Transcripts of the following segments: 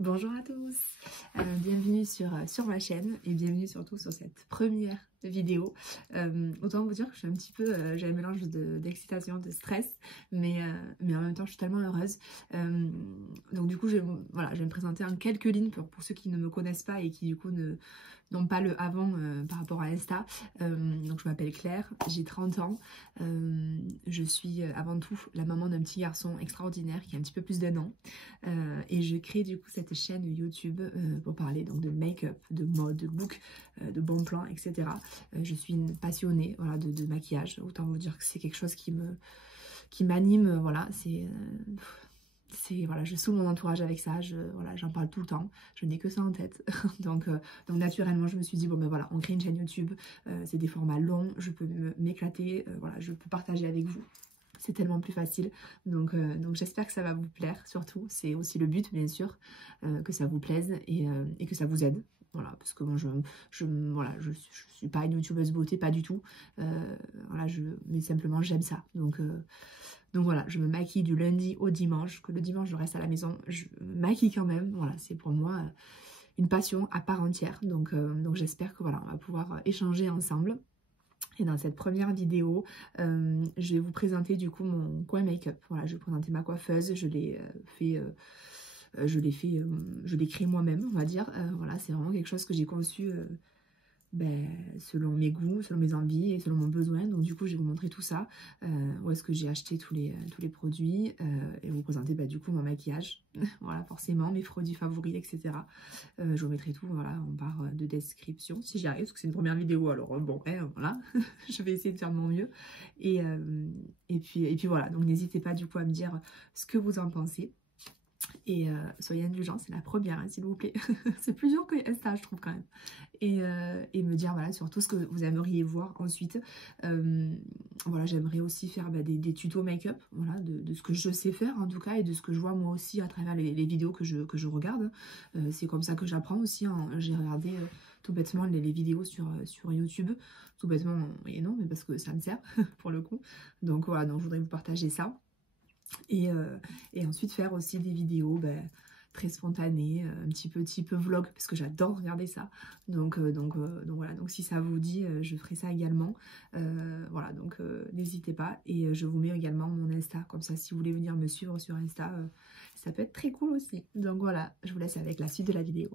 Bonjour à tous, bienvenue sur ma chaîne et bienvenue surtout sur cette première vidéo. Autant vous dire que je suis un petit peu, j'ai un mélange d'excitation, de stress, mais en même temps je suis tellement heureuse. Donc du coup je vais me présenter en quelques lignes pour ceux qui ne me connaissent pas et qui du coup n'ont pas le avant par rapport à Insta. Donc je m'appelle Claire, j'ai 30 ans, je suis avant tout la maman d'un petit garçon extraordinaire qui a un petit peu plus d'1 an. Et je crée du coup cette chaîne YouTube pour parler donc de make-up, de mode, de look, de bons plans, etc. Je suis une passionnée, voilà, de maquillage. Autant vous dire que c'est quelque chose qui m'anime. Voilà, voilà, je saoule mon entourage avec ça. Voilà, j'en parle tout le temps. Je n'ai que ça en tête. donc naturellement, je me suis dit bon ben voilà, on crée une chaîne YouTube. C'est des formats longs. Je peux m'éclater. Voilà, je peux partager avec vous. C'est tellement plus facile, donc j'espère que ça va vous plaire, surtout, c'est aussi le but bien sûr, que ça vous plaise et que ça vous aide, voilà, parce que bon, je suis pas une youtubeuse beauté, pas du tout, voilà, mais simplement j'aime ça, donc voilà, je me maquille du lundi au dimanche, que le dimanche je reste à la maison, je me maquille quand même, voilà, c'est pour moi une passion à part entière, donc j'espère que voilà, on va pouvoir échanger ensemble. Et dans cette première vidéo, je vais vous présenter du coup mon coin make-up. Voilà, je vais vous présenter ma coiffeuse, je l'ai créé moi-même, on va dire. Voilà, c'est vraiment quelque chose que j'ai conçu selon mes goûts, selon mes envies et selon mon besoin. Donc du coup, je vais vous montrer tout ça, où est-ce que j'ai acheté tous les produits et vous présenter du coup mon maquillage. Voilà, forcément, mes produits favoris, etc. Je vous mettrai tout, voilà, en barre de description, si j'y arrive, parce que c'est une première vidéo, alors bon, voilà, je vais essayer de faire de mon mieux. Et puis voilà, donc n'hésitez pas du coup à me dire ce que vous en pensez. Et soyez indulgents, c'est la première, hein, s'il vous plaît. C'est plus dur que Insta, je trouve quand même. Et me dire voilà, surtout ce que vous aimeriez voir ensuite. Voilà, j'aimerais aussi faire des tutos make-up, voilà, de ce que je sais faire en tout cas, et de ce que je vois moi aussi à travers les vidéos que je regarde. C'est comme ça que j'apprends aussi, hein. J'ai regardé tout bêtement les vidéos sur YouTube. Tout bêtement, et non, mais parce que ça me sert pour le coup. Donc voilà, donc je voudrais vous partager ça. Et ensuite faire aussi des vidéos très spontanées, un petit peu type vlog, parce que j'adore regarder ça. Donc voilà, donc si ça vous dit, je ferai ça également. Voilà, donc n'hésitez pas. Et je vous mets également mon Insta, comme ça si vous voulez venir me suivre sur Insta, ça peut être très cool aussi. Donc voilà, je vous laisse avec la suite de la vidéo.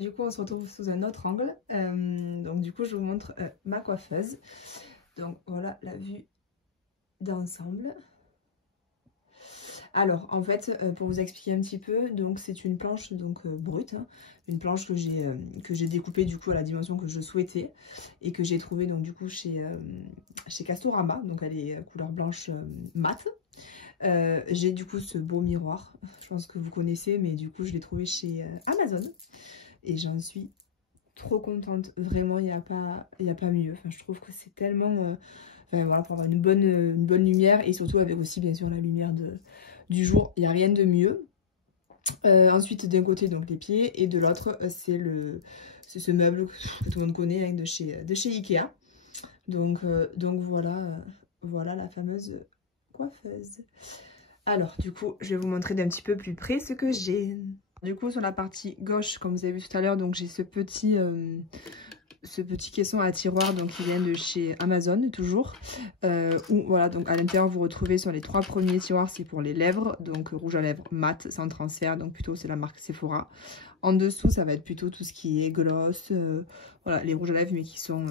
Du coup, on se retrouve sous un autre angle. Donc du coup, je vous montre ma coiffeuse. Donc voilà la vue d'ensemble. Alors en fait, pour vous expliquer un petit peu, donc c'est une planche donc brute, hein, une planche que j'ai découpée du coup à la dimension que je souhaitais et que j'ai trouvée donc du coup chez Castorama, donc elle est couleur blanche mat. J'ai du coup ce beau miroir, je pense que vous connaissez, mais du coup je l'ai trouvé chez Amazon et j'en suis trop contente, vraiment il n'y a pas mieux. Enfin, je trouve que c'est tellement enfin, voilà, pour avoir une bonne lumière et surtout avec aussi bien sûr la lumière du jour, il n'y a rien de mieux. Ensuite d'un côté donc les pieds et de l'autre c'est ce meuble que tout le monde connaît, hein, de chez Ikea. Donc voilà la fameuse coiffeuse. Alors du coup je vais vous montrer d'un petit peu plus près ce que j'ai. Du coup sur la partie gauche, comme vous avez vu tout à l'heure, donc j'ai ce petit caisson à tiroir donc qui vient de chez Amazon toujours, où voilà, donc à l'intérieur vous retrouvez sur les 3 premiers tiroirs, c'est pour les lèvres, donc rouge à lèvres mat sans transfert, donc plutôt c'est la marque Sephora. En dessous ça va être plutôt tout ce qui est gloss, voilà, les rouges à lèvres mais qui sont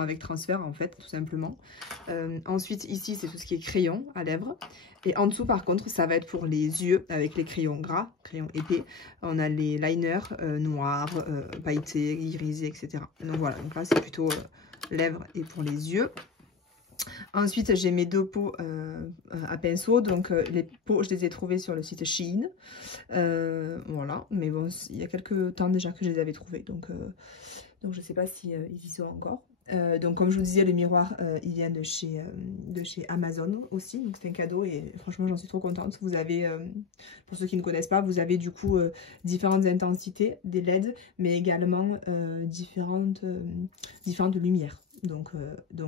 avec transfert en fait, tout simplement. Ensuite ici c'est tout ce qui est crayon à lèvres. Et en dessous par contre ça va être pour les yeux avec les crayons gras, crayons épais. On a les liners noirs, pailletés, irisés, etc. Donc voilà, donc là c'est plutôt lèvres et pour les yeux. Ensuite j'ai mes 2 pots à pinceau, donc les pots je les ai trouvés sur le site Shein. Voilà, mais bon il y a quelques temps déjà que je les avais trouvés, donc je sais pas si ils y sont encore. Donc comme je vous disais, le miroir il vient de chez Amazon aussi, donc c'est un cadeau et franchement j'en suis trop contente. Vous avez, pour ceux qui ne connaissent pas, vous avez du coup différentes intensités des LED, mais également différentes lumières. Donc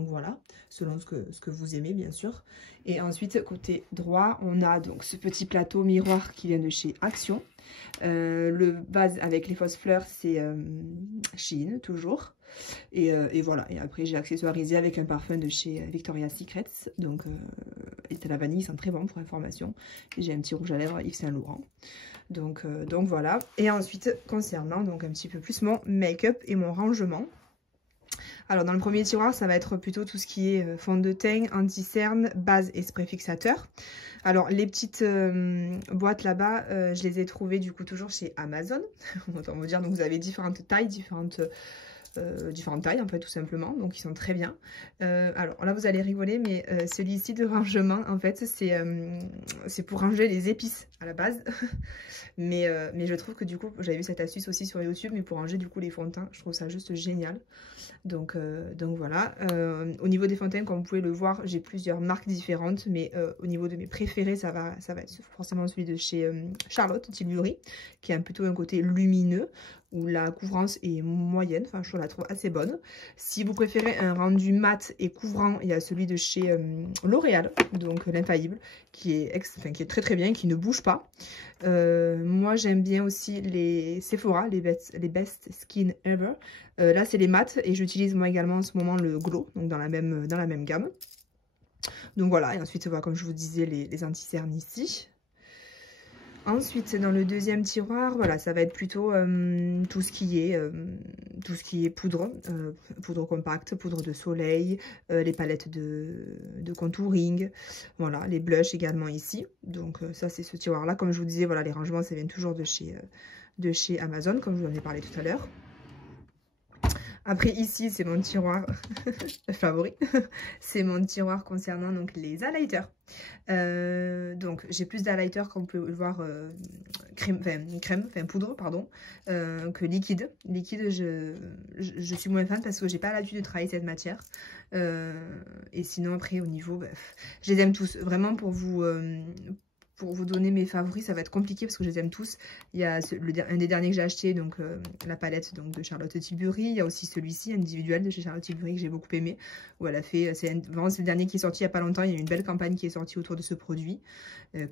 voilà, selon ce que vous aimez bien sûr. Et ensuite côté droit, on a donc ce petit plateau miroir qui vient de chez Action. Le vase avec les fausses fleurs c'est Shein toujours. Et voilà, et après j'ai accessoirisé avec un parfum de chez Victoria's Secret, donc et c'est la vanille, ils sont très bons pour information. Et j'ai un petit rouge à lèvres Yves Saint Laurent, donc voilà. Et ensuite concernant donc un petit peu plus mon make-up et mon rangement. Alors dans le premier tiroir, ça va être plutôt tout ce qui est fond de teint, anti-cerne, base et spray fixateur. Alors les petites boîtes là-bas, je les ai trouvées du coup toujours chez Amazon. Autant vous dire, donc vous avez différentes tailles, différentes tailles en fait tout simplement, donc ils sont très bien. Alors là vous allez rigoler, mais celui-ci de rangement en fait c'est pour ranger les épices à la base. mais je trouve que du coup j'avais vu cette astuce aussi sur YouTube, mais pour ranger du coup les fonds de teint, je trouve ça juste génial. Donc voilà, au niveau des fonds de teint, comme vous pouvez le voir, j'ai plusieurs marques différentes, mais au niveau de mes préférés, ça va être forcément celui de chez Charlotte Tilbury, qui a plutôt un côté lumineux, où la couvrance est moyenne, enfin je la trouve assez bonne. Si vous préférez un rendu mat et couvrant, il y a celui de chez L'Oréal, donc l'infaillible, qui est très très bien, qui ne bouge pas. Moi j'aime bien aussi les Sephora, les Best Skin Ever. Là c'est les mats et j'utilise moi également en ce moment le Glow, donc dans la même gamme. Donc voilà, et ensuite voilà, comme je vous disais, les anti-cernes ici. Ensuite, dans le deuxième tiroir, voilà, ça va être plutôt tout ce qui est poudre, poudre compacte, poudre de soleil, les palettes de contouring, voilà, les blushs également ici. Donc ça, c'est ce tiroir-là. Comme je vous disais, voilà, les rangements, ça vient toujours de chez Amazon, comme je vous en ai parlé tout à l'heure. Après ici c'est mon tiroir favori, c'est mon tiroir concernant donc les highlighters. Donc j'ai plus d'highlighters comme vous pouvez le voir poudre pardon, que liquide. Liquide je suis moins fan parce que j'ai pas l'habitude de travailler cette matière. Et sinon après au niveau, je les aime tous, vraiment pour vous donner mes favoris, ça va être compliqué parce que je les aime tous. Il y a un des derniers que j'ai acheté, donc la palette donc, de Charlotte Tilbury. Il y a aussi celui-ci, individuel de chez Charlotte Tilbury que j'ai beaucoup aimé. Où elle a fait, vraiment c'est le dernier qui est sorti il n'y a pas longtemps. Il y a une belle campagne qui est sortie autour de ce produit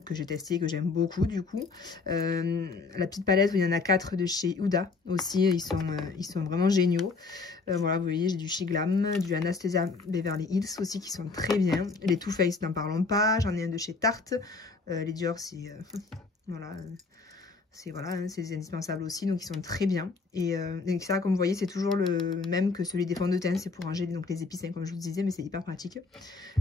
que j'ai testé et que j'aime beaucoup du coup. La petite palette, il y en a 4 de chez Huda aussi. Ils sont vraiment géniaux. Voilà, vous voyez, j'ai du Shiglam, du Anastasia Beverly Hills aussi qui sont très bien. Les Too Faced, n'en parlons pas. J'en ai un de chez Tarte. Les Dior, c'est voilà, c'est indispensable aussi, donc ils sont très bien. Et ça, comme vous voyez, c'est toujours le même que celui des fonds de teint, c'est pour ranger donc les épices, comme je vous disais, mais c'est hyper pratique.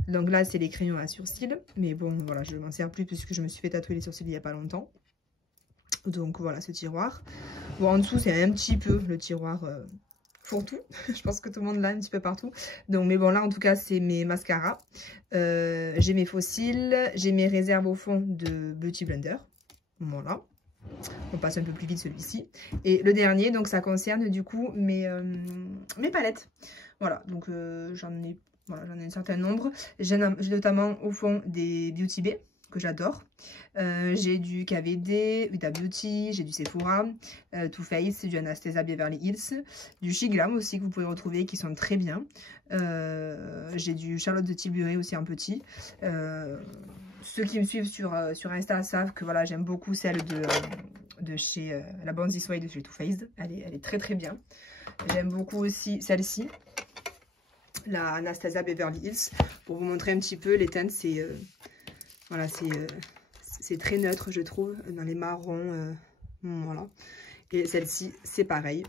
Donc là, c'est les crayons à sourcils, mais bon, voilà, je m'en sers plus puisque je me suis fait tatouer les sourcils il n'y a pas longtemps. Donc voilà, ce tiroir. Bon, en dessous, c'est un petit peu le tiroir fourre-tout. Je pense que tout le monde l'a un petit peu partout. Donc, mais bon, là, en tout cas, c'est mes mascaras. J'ai mes fossiles. J'ai mes réserves au fond de Beauty Blender. Voilà. On passe un peu plus vite celui-ci. Et le dernier, donc, ça concerne du coup mes palettes. Voilà. Donc, j'en ai un certain nombre. J'ai notamment au fond des Beauty Bay que j'adore. J'ai du KVD, Huda Beauty, j'ai du Sephora, Too Faced, du Anastasia Beverly Hills, du Shiglam aussi que vous pouvez retrouver qui sont très bien. J'ai du Charlotte de Tilbury aussi en petit. Ceux qui me suivent sur Insta savent que voilà, j'aime beaucoup celle de chez la Born This Way de chez Too Faced. Elle est très très bien. J'aime beaucoup aussi celle-ci, la Anastasia Beverly Hills. Pour vous montrer un petit peu les teintes, c'est voilà, c'est très neutre, je trouve, dans les marrons. Voilà. Et celle-ci, c'est pareil.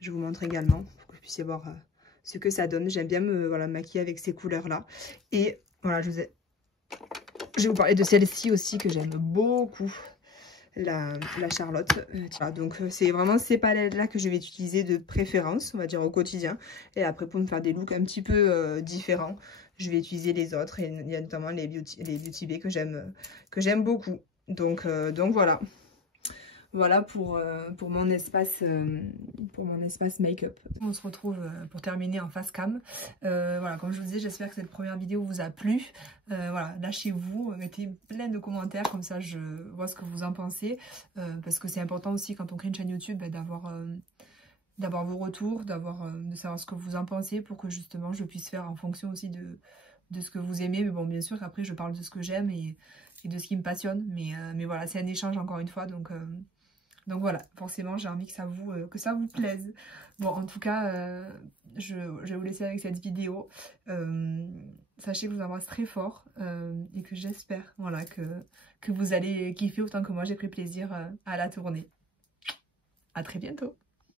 Je vous montre également, pour que vous puissiez voir ce que ça donne. J'aime bien me maquiller avec ces couleurs-là. Et voilà, je vais vous parler de celle-ci aussi, que j'aime beaucoup. La Charlotte. Voilà, donc c'est vraiment ces palettes-là que je vais utiliser de préférence, on va dire, au quotidien. Et après, pour me faire des looks un petit peu différents, je vais utiliser les autres, et il y a notamment les Beauty Bay que j'aime beaucoup. Donc voilà. Voilà pour mon espace make-up. On se retrouve pour terminer en face cam. Voilà, comme je vous disais, j'espère que cette première vidéo vous a plu. Voilà, lâchez-vous, mettez plein de commentaires, comme ça je vois ce que vous en pensez. Parce que c'est important aussi quand on crée une chaîne YouTube d'avoir vos retours, de savoir ce que vous en pensez pour que justement je puisse faire en fonction aussi de ce que vous aimez. Mais bon, bien sûr qu'après je parle de ce que j'aime et de ce qui me passionne. Mais voilà, c'est un échange encore une fois, donc voilà, forcément j'ai envie que ça vous plaise. Bon, en tout cas, je vais vous laisser avec cette vidéo. Sachez que je vous embrasse très fort et que j'espère voilà, que vous allez kiffer autant que moi j'ai pris plaisir à la tourner. À très bientôt.